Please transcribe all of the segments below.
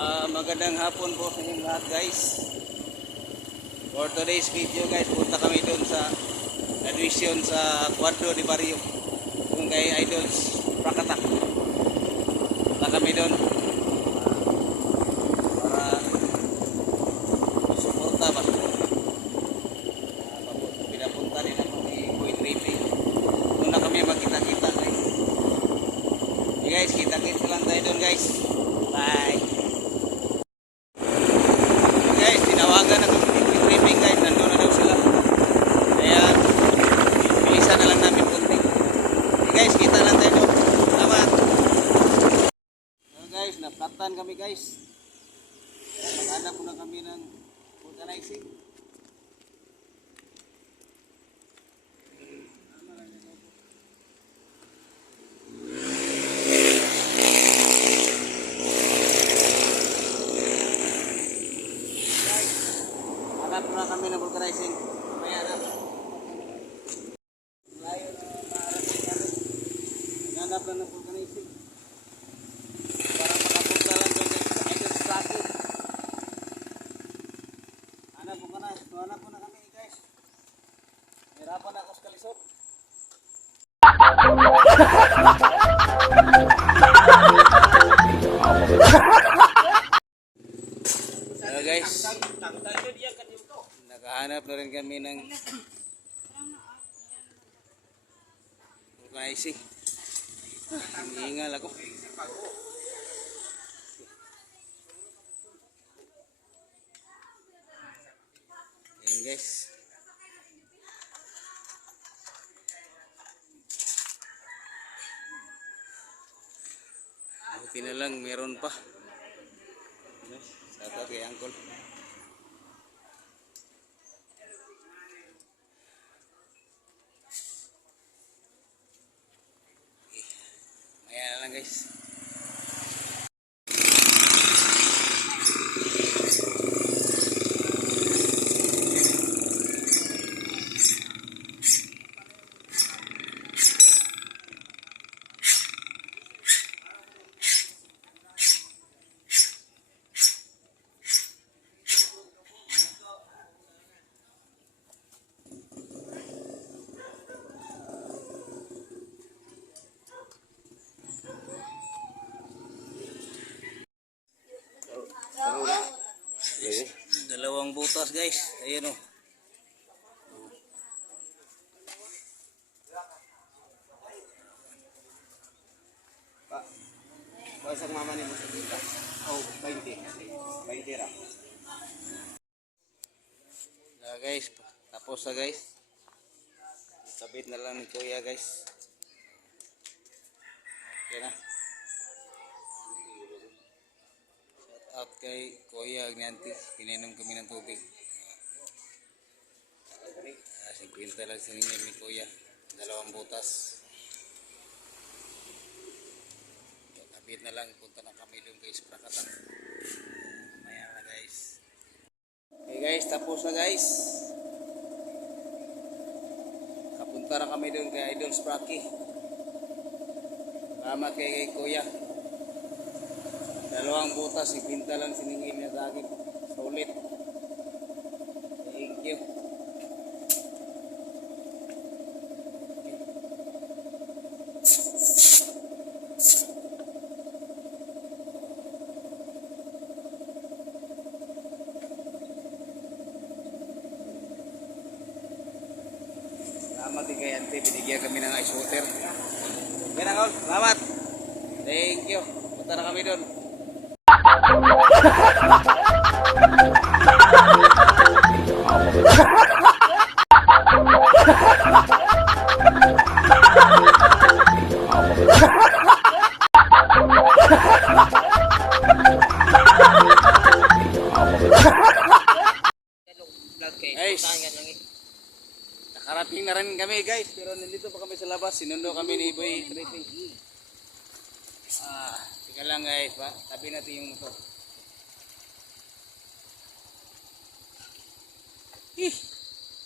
Magandang hapon po sa inyong lahat guys. For today's video guys, punta kami doon sa graduation sa Cuadro de Barrio, yung kay Idols Prakatak. Punta kami doon para suporta ba. Pinapunta rin ako ni Boy Trippy. Doon na kami magkita-kita guys. Okay guys, kita-kita lang tayo doon guys. Bye. Guys, tinawagan ako ni Boy Trippy guys, nandun na daw sila. Kaya bilisan na lang namin konti. Okay guys, kita lang tayo doon. Salamat. So guys, napatan kami guys. Maghanap muna kami ng organizing. Hanap muna kami ng vulcanizing. Mamaya na. Layo na maarating kami. Hanap lang ng vulcanizing. Para makapunta lang doon sa Idol Saki. Hanap mo ka na. Hanap mo na kami guys. Hirapan ako sa kalisod. Hello guys. Nakahanap na rin kami ng organizing. Hinihingal ako. Ayan guys. Buti na lang meron pa. Shout out kay Uncle. Maya na lang guys. Dalawang butas guys. Ayan o. Basang mama ni mo sa dito. Oh, 20. 20 ra. Guys, tapos na guys. Sabit na lang ni Kuya guys. Okay na. Shout out kay Kuya Agnianti. Pininom kami ng tubig. 50 lang siningil ni Kuya. Dalawang butas. Sabit na lang. Punta na kami doon kay Prakatak. Maya na guys. Okay guys, tapos na guys. Kapunta na kami doon kay Idol Sprocky. Salamat kay Kuya. Dalawang butas, 50 lang siningil niya sa akin. Sulit. Thank you. Salamat din kay Ante, binigyan kami ng ice water. Okay na Kaul, salamat. Thank you. Punta na kami doon. Guys, nakarating na rin kami guys, pero nandito pa kami sa labas. Sinundo kami ni Boy Trippy. Tika lang guys, tabi natin yung motor.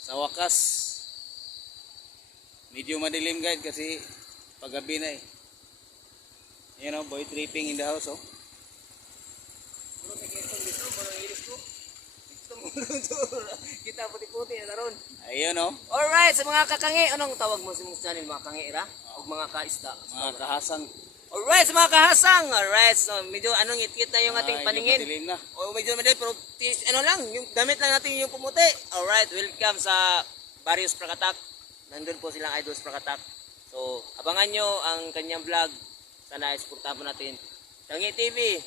Sa wakas, medyo madilim guys kasi paggabi na eh. You know, Boy Tripping in the house oh. Kita puti-puti na ron. Ayun oh. Alright, sa mga kakangi, anong tawag mo sa mga channel, mga kangi ra? O mga kaisda? Mga kahasang. Alright, sa mga kahasang. Alright, so medyo anong itkit na yung ating paningin. Madilim na. O medyo madali, pero ano lang, yung damit lang natin yung pumuti. Alright, welcome sa Barrios Prakatak. Nandun po silang Idols Prakatak. So, abangan nyo ang kanyang vlog. Sana isportahan po natin. Tangi TV.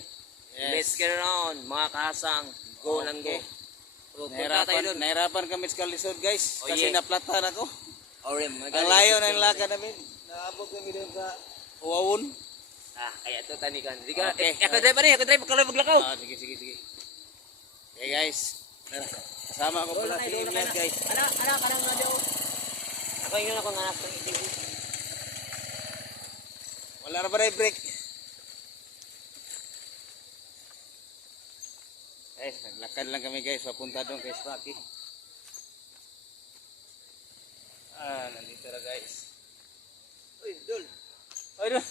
Let's get around, mga kahasang. Go lang go. So, punta tayo dun. Nahirapan kami sa Kalisod guys. Oh, Kasi yeah. naplatan ako. Orim, Ang layo na yung lakad namin. Naabot kami doon sa Uwawon. kaya ito tanikan. Hindi ka, Okay. ako drive pa rin, ako drive, kalau maglakaw. Sige. Okay guys. Tara. Kasama ako pala si Imlad guys. Anak, kanang na daw. Ako yun ako nganak ng itig. Wala na ba na break? Guys, naglakad lang kami guys. Papunta doon kay Sparky. Nandito na guys. Uy, Dol. Ay, doon.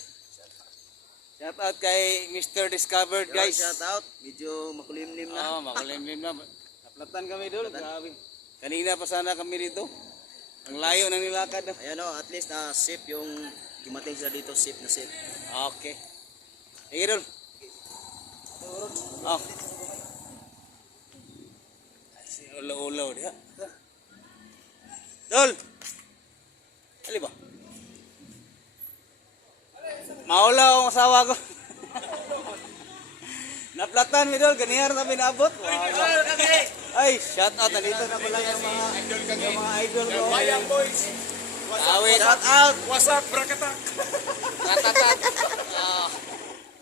Shout out kay Mr. Discovered guys. Shout out. Medyo makulimlim na. Oo, makulimlim na. Naplatan kami doon. Grabe. Kanina pa sana kami dito. Ang layo ng nilakad. Ayan o, at least safe yung dumating sila dito, safe na safe. Okay. Sige doon. Oh. Si ulo-ulo dia. Dol. Ali ba? Maula ang asawa ko. Naplatan mi dol, ganihar na binabot. Ay, shout out dito na pala yung mga idol ko. Bayang boys. Awit. Shout out. What's up, Brakata? Ratatat.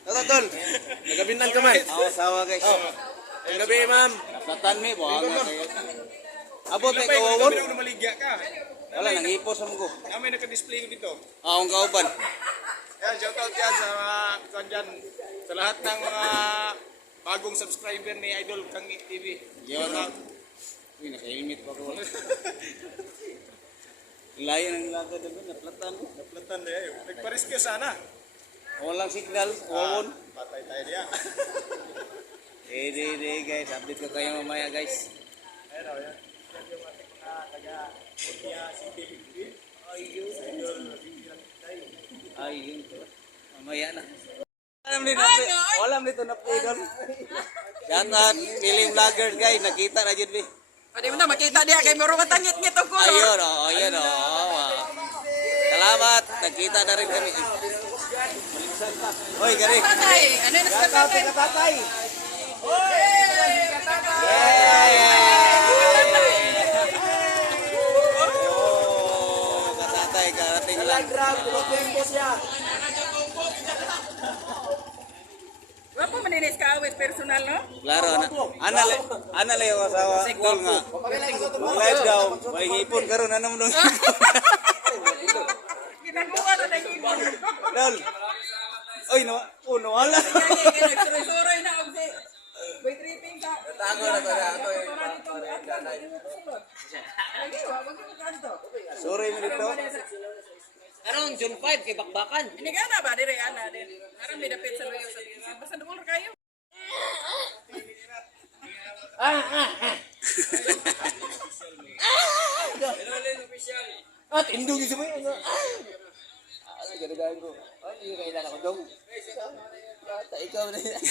Tata, Tol. Nagabinan ka man. Ako asawa guys. Ang gabi, ma'am. Naplatan mi, buhanga kayo. Abot kay Gabi kawawon. na maligya ka. Wala, nangipos mo ko. Kami naka-display ko dito. Akong kauban. Yan, shoutout yan sa mga kandyan. Sa lahat ng mga bagong subscriber ni Idol Kangi TV. Yun. Uy, naka-helmet pa ko. Layo ng lakad doon, naplatan ko. Naplatan na yun. Nagpa-rescue sana. Walang signal, wawon. Patay tayo diya. Di guys, update ko kayo mamaya guys. Ayun o, yan. Yan yung ating mga taga-Unia City. Ay, yun. Mamaya na. Walang dito na play doon. Shout out, Piling Vlogger guys, nakita na dyan, be. Pwede mo na makita diya kay Muro matangit-ngit ang kulo. Ayun, ayun, Salamat, nakita na rin kami. Oy, gari. Tatay, ano na sa tatay? Tatay. Katatay, karating lang. Wala po maninis ka awit personal, no? Klaro na. Anale yung asawa. Tol nga. Live daw. May ngipon karon ano mo dong. Ginagawa na ng ibon. Tol. Oy, nawala. Nagsuroy-suroy na og si may tripping ka. Tago na ba ako eh. Lagi, wag mo kanto. Sorry mo dito. Karong June 5 kay Bakbakan. Ini gana ba dire ana din. Aram may dapit sa luyo sa basta dumol kayo. At indong yung sabi. Ganda-ganda ko. Ay, hindi kailan ako dong. Ikaw na yun.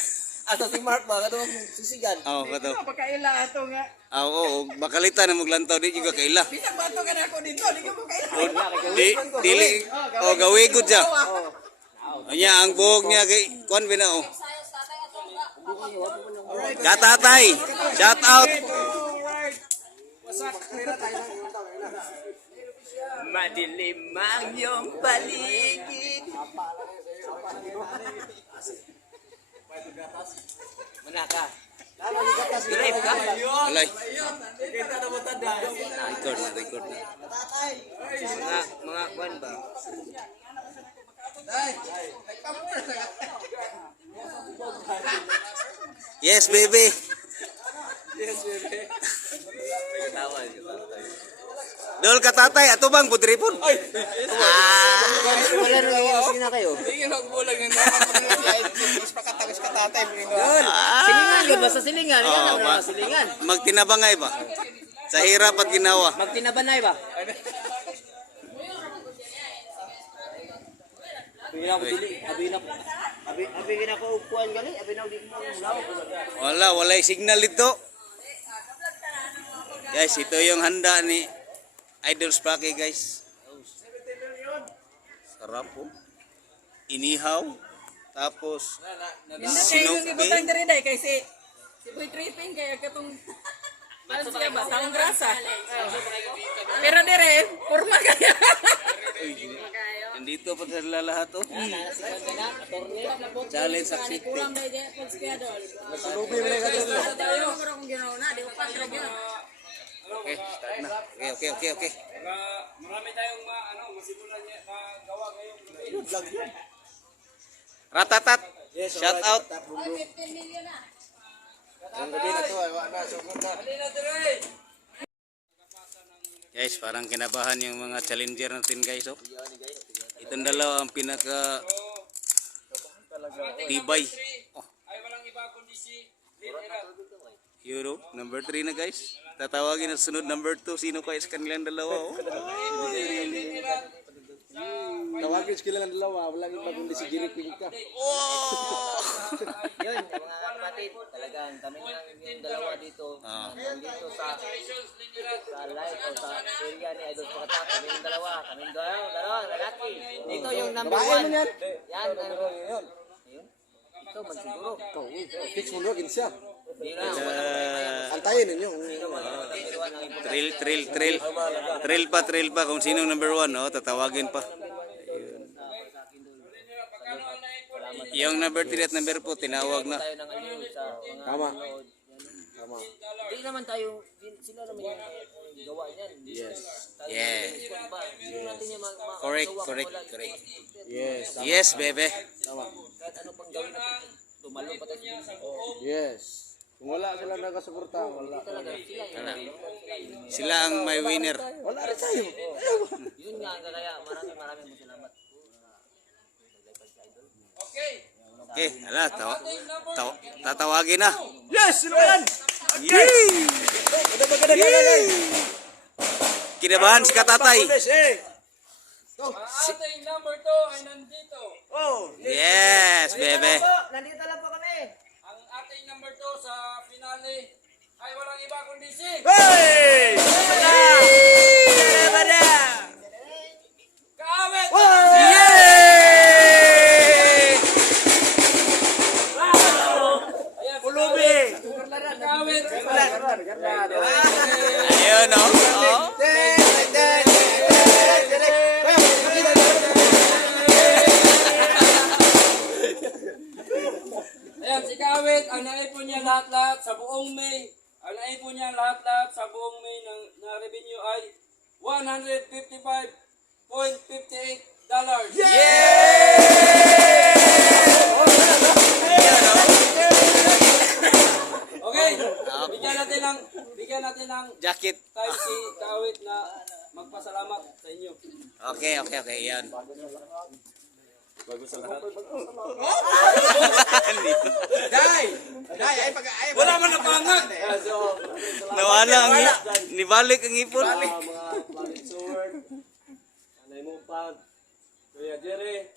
Ato si Mark ba? Kato sisigan. Oh, kato. Ano pagkaila ato nga. Oo, bakalita na maglantaw di juga kaila. Bisag bato ka na ako dito, di ka mo kaila. Dili. Oh, gawigod siya. Anya ang buhok niya kay kuan bina oh. Katatay. Shout out. Madilim ang iyong paligid. Mana ka? Drive ka? Alay. Record na. Mga kwan ba? Yes, baby. Tawal. Dol katatay ato bang putripon? Wala na lang sina kayo. Hindi magbulag ng naman. Mas pakatabis ka tatay. Silingan silingan. Oo, Yan ang ba? mga silingan. Magtinabangay ba? Sa hirap at ginawa. Magtinabanay ba? Abi na ko dili, abi na ko upuan gali, abi na ko di mo law. Walay signal dito. Guys, ito yung handa ni Idol Sparky, guys. Sarap po. Inihaw. Tapos, Hindi kayo yung sinukbi. ibutang diri day kay si Boy Tripping kaya katong Ano siya ba? Taong grasa. Pero dire, forma kaya. Nandito pa sila lahat, oh. Challenge succeed. Kulang na dyan pag schedule. Masalubi mo na ka dyan. Tayo ko kung ginawa na, di ko pa yun. Okay, start na. Okay. Marami tayong masimulan niya na gawa ngayong Ratatat. Shout out. Ay, 15 million na. Guys, parang kinabahan yung mga challenger natin, guys, oh. Itong dalawa ang pinaka tibay. Oh. ay walang iba kundi si Euro, number 3 na, guys. Tatawagin ang sunod number 2. Sino kaya sa kanilang dalawa, oh. Tawagin sila ng dalawa, walang iba kundi si Jiri Pinka. Oh! Yun, yung mga kapatid, talagang kami lang yung dalawa dito. Dito sa live o sa area ni Idol Pakatak, kami yung dalawa, lalaki. Dito yung number 1. Yan, ano yun? Ito, magsiguro. Fix mo rin siya. Hindi na, walang Antayin ninyo. Thrill pa kung sinong number 1, oh, tatawagin pa. Yung number 3 at number 4 tinawag na. tayo ng ano sa mga Tama. nanonood. Tama. Hindi naman tayo, sila naman yung gawa niyan. Yes. Yeah. Hindi natin yung Correct. Yes. Yes, bebe. Tama. kahit ano pang gawin natin, tumalong pa tayo sa business. Yes. Kung wala sila nagasuporta, wala. Talaga, sila Sila ang may winner. Wala rin tayo. yun nga, kaya maraming mo salamat. Okay, ala, tatawagin na. Yes! Sino ba yan? Yay! Kinabahan si Katatay. ating number 2 ay nandito. Yes, bebe. Nandito lang po kami. Ang ating number 2 sa finale ay walang iba kundi si Hey! Kaawit! Yay! Kaawit! Ayun, oh. Oh. Ayan, si Kaawit, ang naipon niya lahat-lahat sa buong May. Ang naipon niya lahat-lahat sa buong May na revenue ay $155.58. Okay, bigyan natin ng Jacket. time si Kaawit na magpasalamat sa inyo. Okay. Yan. Wala man napangat! Nawala ang nibalik ang ipon. Mga Planet Sword, Anay Mupag, Kuya Jerry,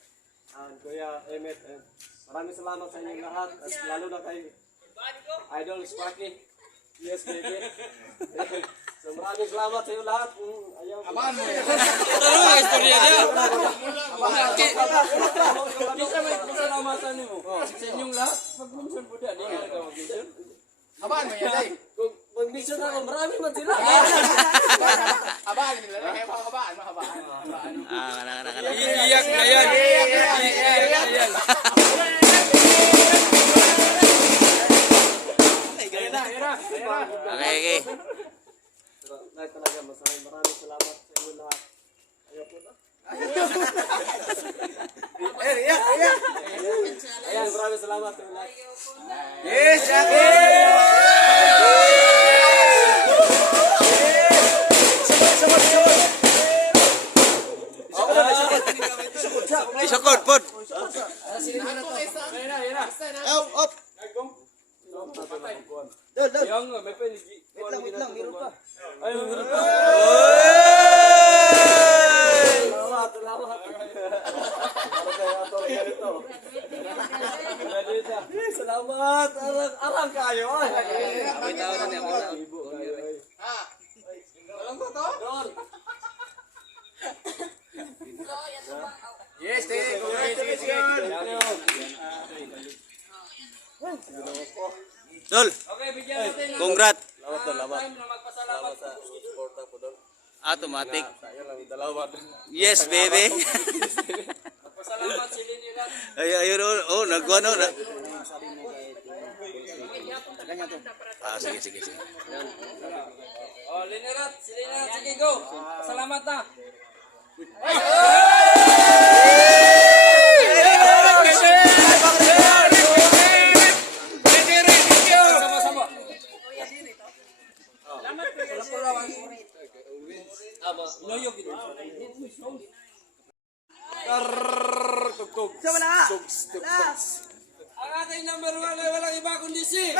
and Kuya Emmett. And maraming salamat sa inyong lahat. At lalo na kay Idol Sparky. Yes, baby. So maraming salamat sa inyo lahat. Ayaw. Aman mo yan. Ito naman, istorya niya. Kita may pasalamatan mo. Sa inyong lahat, mag-mention po dyan. Hindi ka mag-mention. Aman mo yan, day. Kung mag-mission ako, marami man sila. Aban, kaya makabaan. Iiyak na yan. Iiyak na yan. Okay. Lahat talaga, maraming salamat sa inyo lahat. Ayaw po na. Ayan, maraming salamat sa inyo lahat. Yes, Jacket! Isukod, pod. Up. Dol, dol. Yang may penigi. Wait lang, meron pa. Ay, meron pa. Salamat, salamat. Salamat. Arang kayo. Bitaw na niya, bitaw. Ibu kayo. Alam ko to? Don. Yes, sige. Dol, Okay, bigyan natin ng congrats. time na magpasalamat sa Suporta po doon. Automatic. Saya lang dalawa. Yes, baby. Pasalamat si Linirat. Ayun, oh, nagwano na. Sige. Oh, Linirat, sige go. Salamat na. Sama-sama. Inoyog ito. Tugtog. Ang ating number 1 ay walang iba kundi si...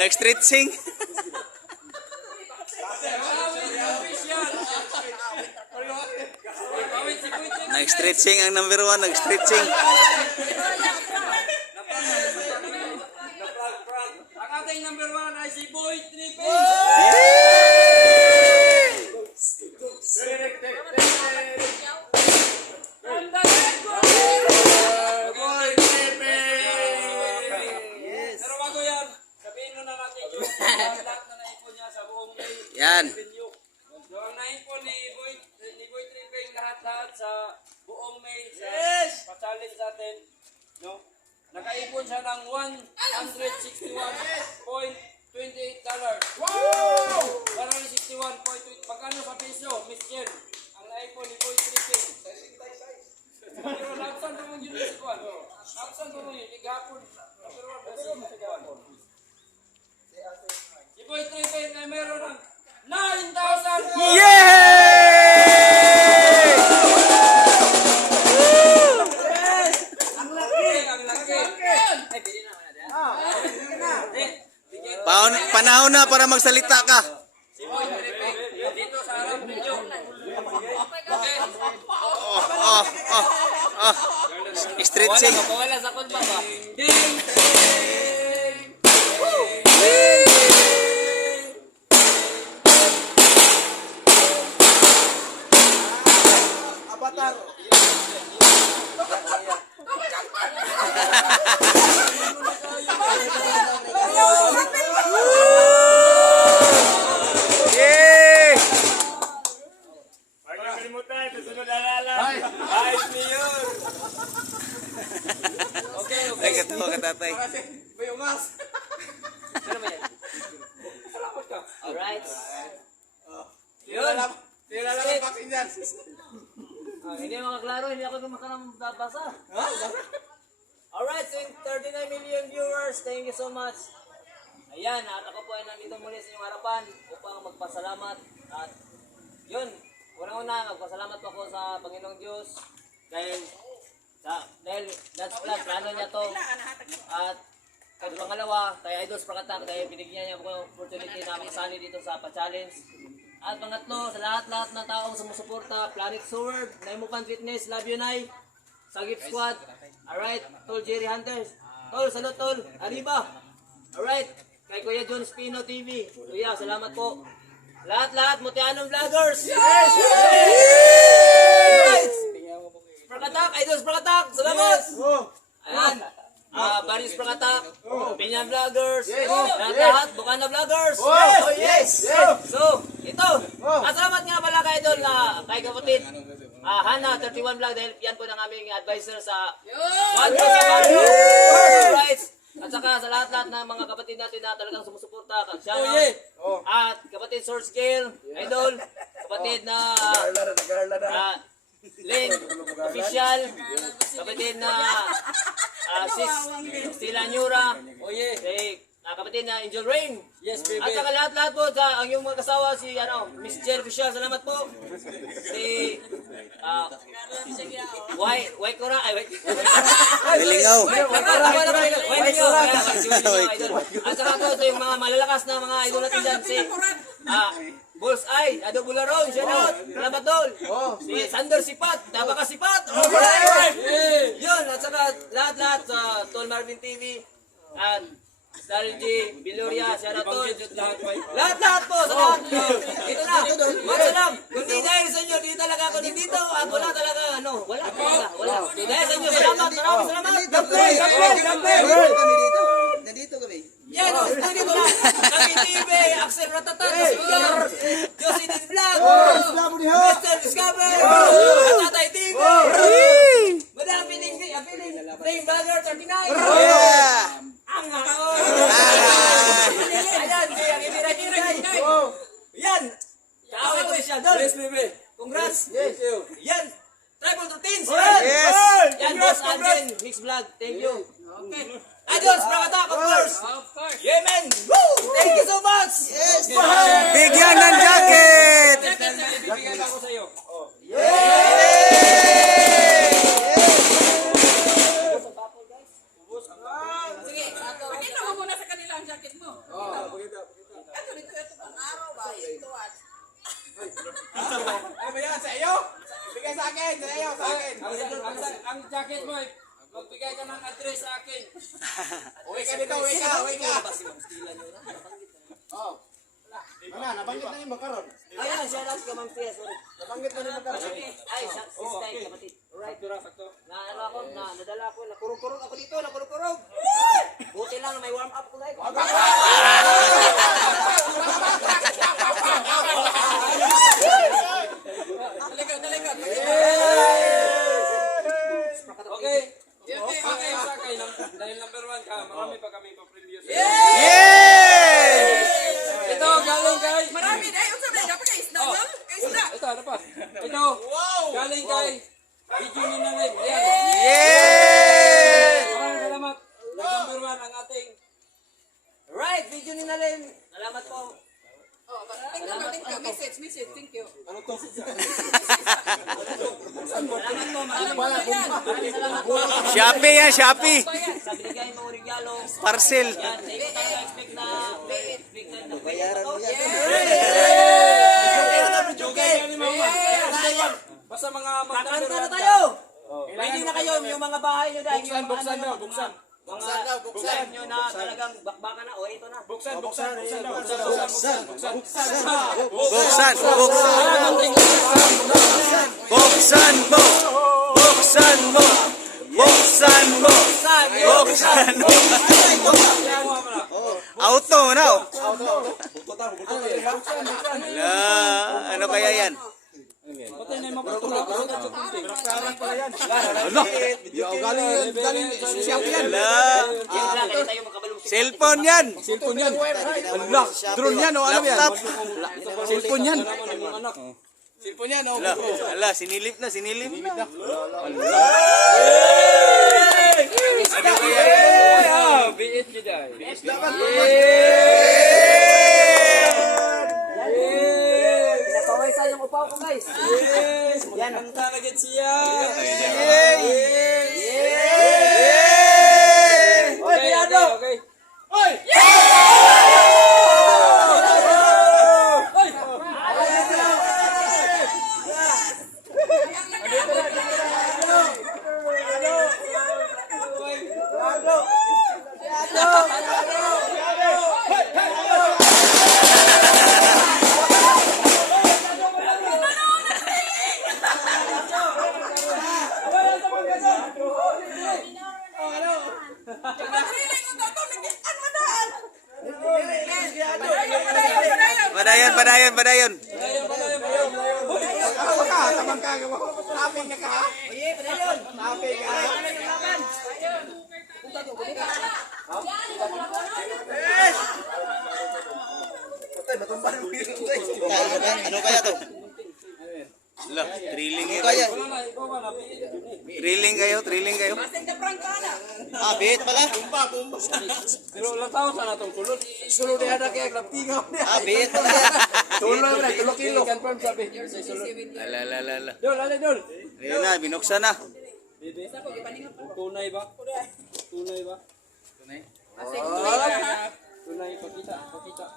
Nag-stretching. Nag-stretching ang number 1, nag-stretching. Ang ating number 1 ay si Boy Tripping. Pero bago yan, sabihin mo na natin yung lahat na naipon niya sa buong May. Yan. So, ang naipon ni Boy Tripping lahat-lahat sa buong May sa pa-challenge natin, no? Nakaipon siya ng $161.28. Wow! 161.28. Pagkano sa piso, Miss Jen? Ang naipon ni Boy Tripping. Pero lapsan pa mong yun si Juan. Lapsan pa mong yun. Igapon. Pero si Juan. Si Boy Tripping ay meron ng 9,000! Yay! Ang laki! Ay, pili na na. Panahon na para magsalita ka. Si Boy Tripping. Dito sa harap ninyo. Stretching. Wala sa kulba ba? Avatar. Yay! Huwag na kalimutan, susunod na lang. Ay, Mayor. Nagkatawa ka, tatay. Bayungas. Alright. Yun. Tira lang ang vaccine yan. Hindi mga klaro, hindi ako makanambasa. Alright, so 39 million viewers, thank you so much. Ayan, at ako po ay nandito muli sa inyong harapan upang magpasalamat. At yun, unang-una, magpasalamat po ako sa Panginoong Diyos dahil God's plan, plano niya to. At kaya pangalawa, kay Idols Prakatak dahil binigyan niya ako ng opportunity na makasali dito sa pa-challenge. At pangatlo, sa lahat-lahat ng taong sumusuporta, Planet Sword, Naimupan Fitness, Love You Nay, Sagip Squad, alright, Tol Jerry Hunters, Tol, salute Tol, Arriba, alright, kay Kuya John Spino TV, Kuya, salamat po. Lahat-lahat, Mutianong Vloggers! Yes! Yes! Prakatak, Idols Prakatak, salamat! Ayan. Baris Prakatak, Pinyan Vloggers, lahat, Bukana Vloggers. Oh, yes! So, ito. Salamat nga pala kay Idol na kay kapatid Hana 31 Vlog dahil yan po ng aming advisor sa One po sa Barrio. Alright. At saka sa lahat-lahat ng mga kapatid natin na talagang sumusuporta, kag-shoutout. At kapatid Source Scale, Idol, kapatid na Lynn, official, kapatid na Sis Stila Nyura, kapatid na Angel Rain. Yes, baby. At saka lahat-lahat po sa ang iyong mga kasawa si Miss Jer Official, salamat po. Si White Cora, ay White. Lilingaw. At saka po sa yung mga malalakas na mga idol natin dyan si Bullseye, Ado Bularon, shout salamat tol. Si Sander Sipat, napakasipat. Alright! Yun, at saka lahat-lahat sa Tol Marvin TV at Salji, Biloria, shout out tol. Lahat-lahat po sa lahat. Ito na, masalam. Kundi dahil sa inyo, di talaga ako dito at wala talaga, wala. Dahil sa inyo, salamat. Nandito kami. Yan o, nandito na. Kami TV, Axel Ratatan, Josie Din Vlog, Mr. Discover, at Tatay TV. Madam Piling Flame Vlogger 39. Ang hakaon. Ayan, si ang ibirag-irag. Yan. Ciao, ito siya. Yes, baby. Congrats. Thank you. Yan. Tribal Routines. Yes. Yan, Boss Alvin, Mix Vlog. Thank you. Okay. Adios, Prakatak, of course. Yeah, man. Woo! Thank you so much. Yes. Bigyan ng jacket! Bigyan ako sa iyo. Sige, pakita mo muna sa kanila ang jacket mo. Ito dito, ito pang araw ba? Ito at. Ano ba yan? Sa iyo? Bigay sa akin. Sa iyo. Sa akin. Ang jacket mo, magbigay ka ng address sa akin. Uwi ka dito. Uwi ka. Uwi ka. Oh. Wala, nabanggit na yung makaron. Ayan, shout out ka, Ma'am Tia, sorry. Nabanggit na yung makaron. Ay, sistay, kapatid. Alright. Nadala ako, nakurog-kurog ako dito, nakurog-kurog. Buti lang na may warm up ko like. Okay. Okay, sa akin. Dahil number 1 ka, marami pa kami pa-preview. Ito, galing kay... Marami na yun sa mga dapat kay isda, no? Kay isda. Ito, ano pa? Ito, galing kay... Video ni Nalim. Ayan. Maraming salamat. Number 1 ang ating... Right, video ni Nalim. Salamat po. Oh, thank you. Message, thank you. Salamat po, maraming salamat po. Shopee yan, Shopee. Sa binigay mong regalo. Parcel. Yan, hindi ko tayo expect na Bayaran mo yan. Basta mga Kakanta na tayo! Ready na kayo, yung mga bahay nyo dahil yung buksan mga daw, buksan. buksan nyo na talagang bakbakan na. O, ito na. Buksan. Buksan. Buksan mo. Buksan mo. Buksan mo. Buksan mo. Auto na. Ano kaya yan? Patay na yung mapatulog. Galing Shopee yan. Yan lang, hindi tayo makabalong. Cellphone yan. Allah, drone yan o ano yan? Laptop. Cellphone yan. Cellphone yan, oh. Ala, sinilip na. Ano kaya yan? Biit kita. Pinapawisan yung upaw ko, guys. Yan ang talaga siya. Okay, okay. Padayon. Tamang ka. Taping na ka. Oye, padayon. Taping ka. Ano yung laban? Ano kaya to? Lah, thrilling kayo. Thrilling kayo. Basig na prangka na. Ah, bihit pala. Pero ulang taon sana itong sulod. Sulod niya na kaya nagtingaw niya. Ah, bihit pala. Tulog na, 3 kilo. Confirm sabi. Sulod. Ala. Dol, ale, dol. Ayun na, binuksan na. Tunay ba? Tunay ba? Tunay. Tunay, pakita.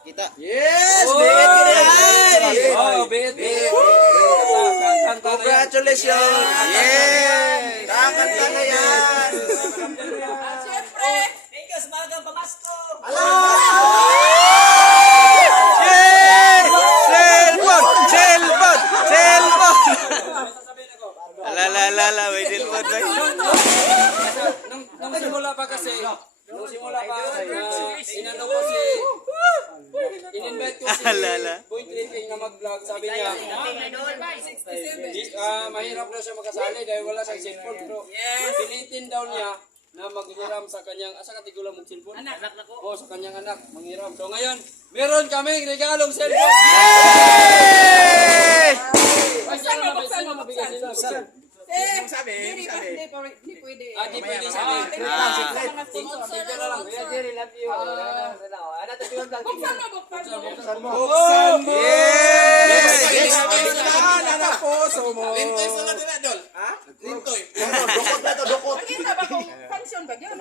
Kita. Yes! Oh, Bihit ka na yan! Oh, bet. Congratulations! Yes! Kakanta na yan! Siyempre. Thank you sa magang pamasko. Yes! Cellphone! Ala, may cellphone ba? Nung simula pa kasi, inano ko si, in-invite ko si Alala. Boy Tripping na mag-vlog. Sabi niya, mahirap na siya makasali dahil wala siyang cellphone. Pero pilitin daw niya na maghiram sa kanyang, asa katigulang mong cellphone? Anak na ko. Oo, sa kanyang anak, manghiram. So ngayon, meron kaming regalong cellphone. Ay, sino mabigay sila? Hindi pwede. Di pwede sabihin. Thank you na lang. Kuya Jerry, love you. Buksan mo. Yes! Nakita ba kung function ba yun?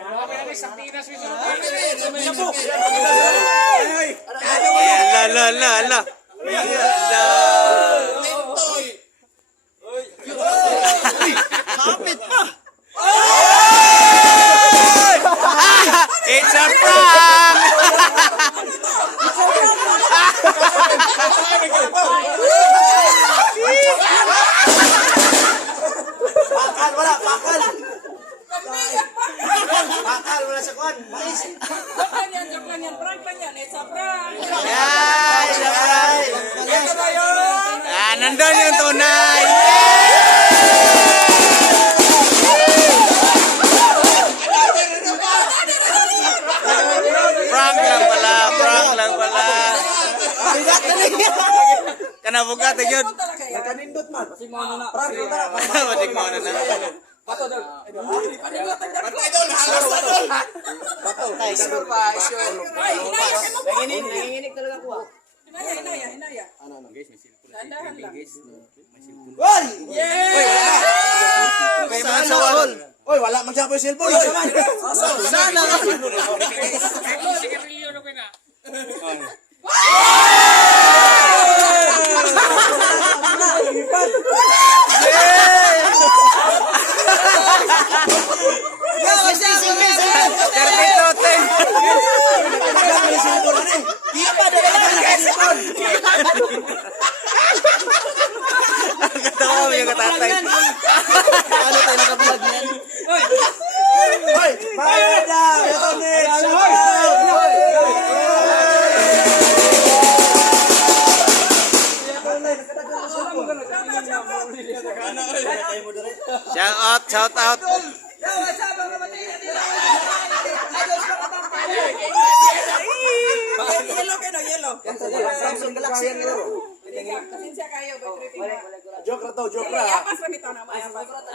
Ala. Kapit pa! It's a prank! Bakal, wala sa kwan. Mais. Joke lang yan. Prank lang yan. It's a prank. Yan! Surprise! Nandun yung tunay! Prank lang pala. Kanabugat yun. Kanindot man. Kasi mo na. Matik mo na. Bato daw. Ay, inaya ka mo. Nanginginig talaga ko. Inaya. Dahan lang. Hoy! May mga sawahol. Hoy, wala man siya po yung cellphone. Sana nga. Katawa mo yung katatay. Ano tayo naka-vlog niyan? Hoy! Bayad na! Ito, Nick! Shout out. Yellow kayo, yellow. Samsung Galaxy. Pasensya kayo. Joke na to, joke na. Yapas lang ito na.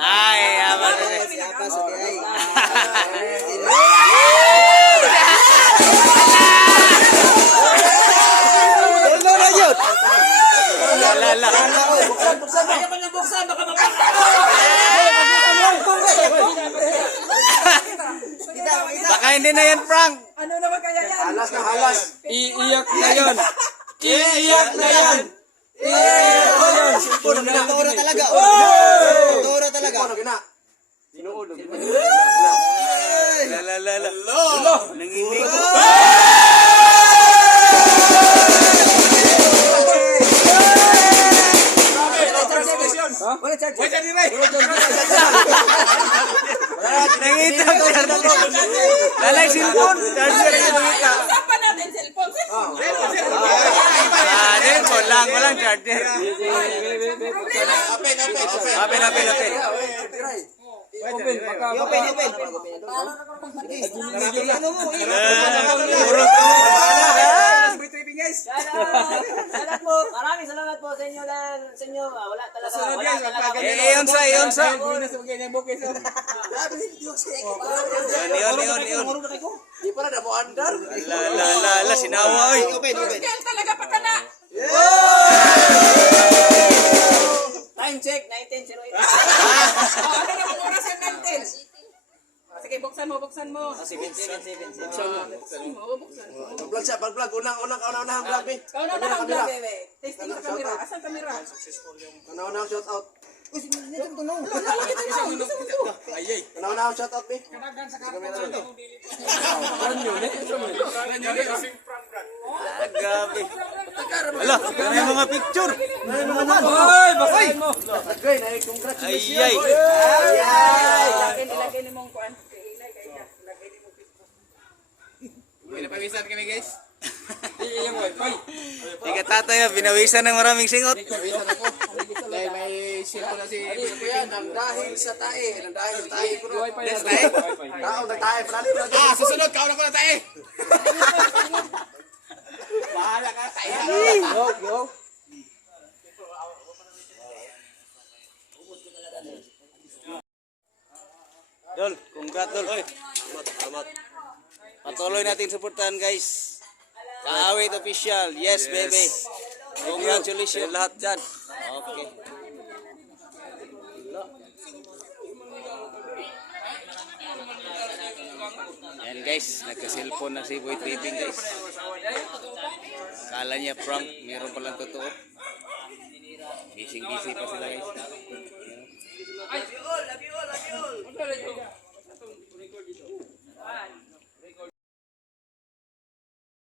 Ay, yaman. Ano na yun? Lala. Ayaw ko na buksan, baka mapakita. Baka hindi na yan, Frank. Ano naman kaya yan? Halas na halas. Iiyak na yun. Iiyak na yan. Toro talaga. Toro talaga. Sinuod. Lala. Nanginig. Nangita. Lalay cellphone. Charger yung nangita. Usapan natin cellphone. Cellphone lang. Walang charger. Open. Open. Puro guys. Salamat po. Maraming salamat po sa inyo lang. Sa inyo. Wala talaga. Sunod, Wala guys, talaga. magpapaganda. Iyon sa, iyon sa. Buenas sa mga bukis. Yun. Di pa na mo andar. La, sinawa, oy. Yan talaga pa ka na. Time check. 19:08. Ano na mong oras yan natin? Sige, buksan mo. 7. Oo, buksan mo. Vlog siya, pag-vlog. Unang vlog, eh. Ikaw na ang vlog, bebe. Testing sa camera. Asan camera? Unang shout out. Ayay. Unang shout out, eh. Gabi. Ala, ano yung mga picture? Oy, basahin mo. Great, ay congratulations. Ayay. Ilagay ni mong kuan. Ilagay ka. Ilagay ni mong Facebook. Pinapawisan kami guys. Ika tatay, binawisan ng maraming singot. Dahil may sino na si Kuya, nang dahil sa tae. Nang dahil sa tae. Tao, nagtae. Palali mo. susunod ka na ko na tayo. Bahala ka tayo. Go. Dol, congrats Dol. Salamat. Patuloy natin suportahan guys. Kaawit official. Yes, baby. Congratulations lahat dyan. Okay. Yan guys, nagka-cellphone na si Boy Tripping guys. Kala niya prank, meron palang totoo. Busy pa sila guys. Love you all.